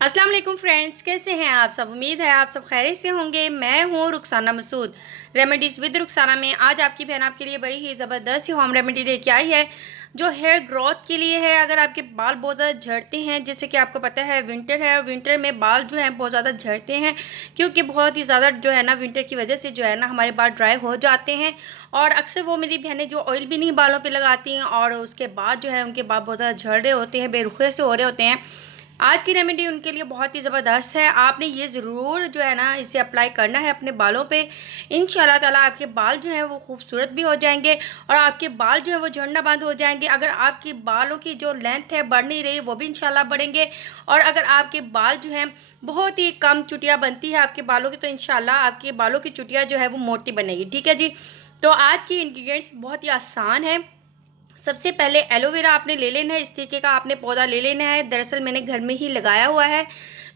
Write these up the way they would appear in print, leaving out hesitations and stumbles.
अस्सलाम वालेकुम फ्रेंड्स, कैसे हैं आप सब। उम्मीद है आप सब खैरियत से होंगे। मैं हूं रुखसाना मसूद, रेमेडीज़ विद रुखसाना में। आज आपकी बहन आपके लिए बड़ी ही ज़बरदस्त होम रेमेडी लेके आई है जो हेयर ग्रोथ के लिए है। अगर आपके बाल बहुत ज़्यादा झड़ते हैं, जैसे कि आपको पता है विंटर है और विंटर में बाल जो हैं बहुत ज़्यादा झड़ते हैं, क्योंकि बहुत ही ज़्यादा जो है ना विंटर की वजह से जो है ना हमारे बाल ड्राई हो जाते हैं। और अक्सर वो मेरी बहनें जो ऑयल भी नहीं बालों पे लगाती हैं और उसके बाद जो है उनके बाल बहुत ज़्यादा झड़ रहे होते हैं, बेरुखे से हो रहे होते हैं। आज की रेमेडी उनके लिए बहुत ही ज़बरदस्त है। आपने ये ज़रूर जो है ना इसे अप्लाई करना है अपने बालों पे। इंशाल्लाह ताला आपके बाल जो हैं वो खूबसूरत भी हो जाएंगे और आपके बाल जो है वो झड़ना बंद हो जाएंगे। अगर आपके बालों की जो लेंथ है बढ़ नहीं रही, वो भी इंशाल्लाह बढ़ेंगे। और अगर आपके बाल जो हैं बहुत ही कम चुटिया बनती है आपके बालों की, तो इंशाल्लाह आपके बालों की चुटिया जो है वो मोटी बनेगी। ठीक है जी। तो आज की इंग्रेडिएंट्स बहुत ही आसान है। सबसे पहले एलोवेरा आपने ले लेना है, इस तरीके का आपने पौधा ले लेना है। दरअसल मैंने घर में ही लगाया हुआ है,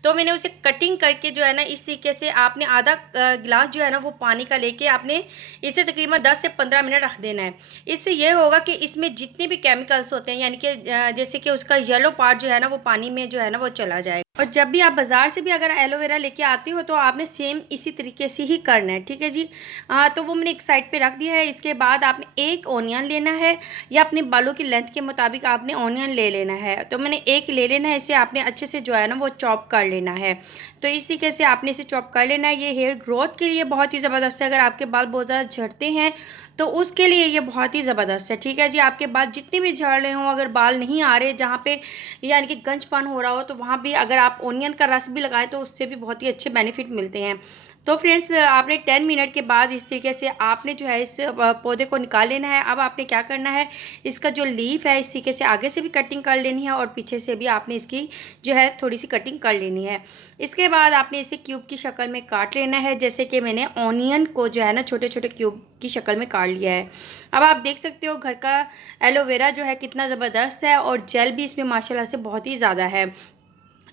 तो मैंने उसे कटिंग करके जो है ना इस तरीके से आपने आधा गिलास जो है ना वो पानी का लेके आपने इसे तकरीबन 10 से 15 मिनट रख देना है। इससे ये होगा कि इसमें जितने भी केमिकल्स होते हैं, यानी कि जैसे कि उसका येलो पार्ट जो है ना वो पानी में जो है ना वो चला जाएगा। और जब भी आप बाज़ार से भी अगर एलोवेरा लेके आती हो तो आपने सेम इसी तरीके से ही करना है। ठीक है जी। तो वो मैंने एक साइड पे रख दिया है। इसके बाद आपने एक ऑनियन लेना है, या अपने बालों की लेंथ के मुताबिक आपने ऑनियन ले लेना है। तो मैंने एक ले लेना है, इसे आपने अच्छे से जो है ना वो चॉप कर लेना है। तो इस तरीके से आपने इसे चॉप कर लेना है। ये हेयर ग्रोथ के लिए बहुत ही ज़बरदस्त है। अगर आपके बाल बहुत ज़्यादा झड़ते हैं तो उसके लिए ये बहुत ही ज़बरदस्त है। ठीक है जी। आपके बाल जितने भी झड़ रहे हों, अगर बाल नहीं आ रहे जहाँ पे यानी कि गंजपन हो रहा हो, तो वहाँ भी अगर आप ऑनियन का रस भी लगाएं तो उससे भी बहुत ही अच्छे बेनिफिट मिलते हैं। तो फ्रेंड्स, आपने 10 मिनट के बाद इस तरीके से आपने जो है इस पौधे को निकाल लेना है। अब आपने क्या करना है, इसका जो लीफ है इस तरीके से आगे से भी कटिंग कर लेनी है और पीछे से भी आपने इसकी जो है थोड़ी सी कटिंग कर लेनी है। इसके बाद आपने इसे क्यूब की शक्ल में काट लेना है, जैसे कि मैंने ऑनियन को जो है ना छोटे छोटे क्यूब की शक्ल में काट लिया है। अब आप देख सकते हो घर का एलोवेरा जो है कितना ज़बरदस्त है और जेल भी इसमें माशाल्लाह से बहुत ही ज़्यादा है।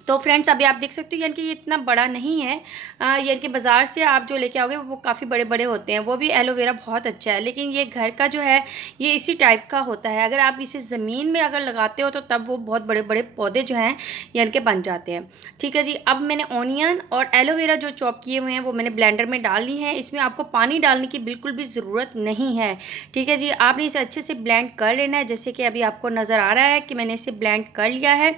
तो फ्रेंड्स, अभी आप देख सकते हो यानी कि ये इतना बड़ा नहीं है। यानी कि बाज़ार से आप जो लेके आओगे वो काफ़ी बड़े बड़े होते हैं, वो भी एलोवेरा बहुत अच्छा है, लेकिन ये घर का जो है ये इसी टाइप का होता है। अगर आप इसे ज़मीन में अगर लगाते हो तो तब वो बहुत बड़े बड़े पौधे जो हैं यानी कि बन जाते हैं। ठीक है जी। अब मैंने ऑनियन और एलोवेरा जो चॉप किए हुए हैं वो मैंने ब्लेंडर में डाल ली हैं। इसमें आपको पानी डालने की बिल्कुल भी ज़रूरत नहीं है। ठीक है जी। आपने इसे अच्छे से ब्लेंड कर लेना है, जैसे कि अभी आपको नज़र आ रहा है कि मैंने इसे ब्लेंड कर लिया है।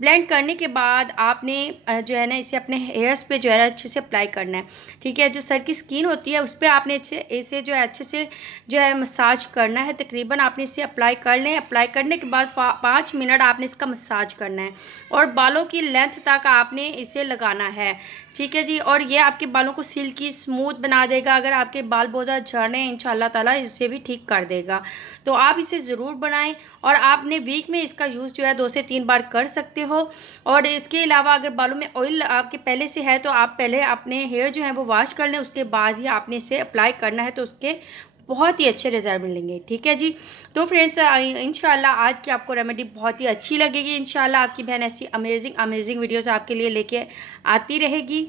ब्लेंड करने के बाद आपने जो है ना इसे अपने हेयर्स पे जो है ना अच्छे से अप्लाई करना है। ठीक है। जो सर की स्किन होती है उस पर आपने इसे जो है अच्छे से जो है मसाज करना है। तकरीबन आपने इसे अप्लाई कर लें। अप्लाई करने के बाद 5 मिनट आपने इसका मसाज करना है और बालों की लेंथ तक आपने इसे लगाना है। ठीक है जी। और ये आपके बालों को सिल्की स्मूथ बना देगा। अगर आपके बाल बहुत ज़्यादा झड़ रहे हैं, इंशाल्लाह ताला इसे भी ठीक कर देगा। तो आप इसे ज़रूर बनाएं और आपने वीक में इसका यूज़ जो है 2 से 3 बार कर सकते हो। और इसके अलावा अगर बालों में ऑयल आपके पहले से है तो आप पहले अपने हेयर जो है वो वॉश कर लें, उसके बाद ही आपने इसे अप्लाई करना है, तो उसके बहुत ही अच्छे रिजल्ट मिलेंगे। ठीक है जी। तो फ्रेंड्स, इंशाल्लाह आज की आपको रेमेडी बहुत ही अच्छी लगेगी। इंशाल्लाह आपकी बहन ऐसी अमेजिंग अमेजिंग वीडियोस आपके लिए लेके आती रहेगी।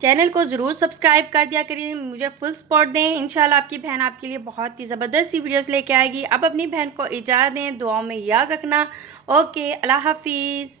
चैनल को ज़रूर सब्सक्राइब कर दिया करिए, मुझे फुल सपोर्ट दें। इंशाल्लाह आपकी बहन आपके लिए बहुत ही ज़बरदस्त सी वीडियोस लेके आएगी। अब अपनी बहन को इजाज़त दें, दुआओं में याद रखना। ओके, अल्लाह हाफिज़।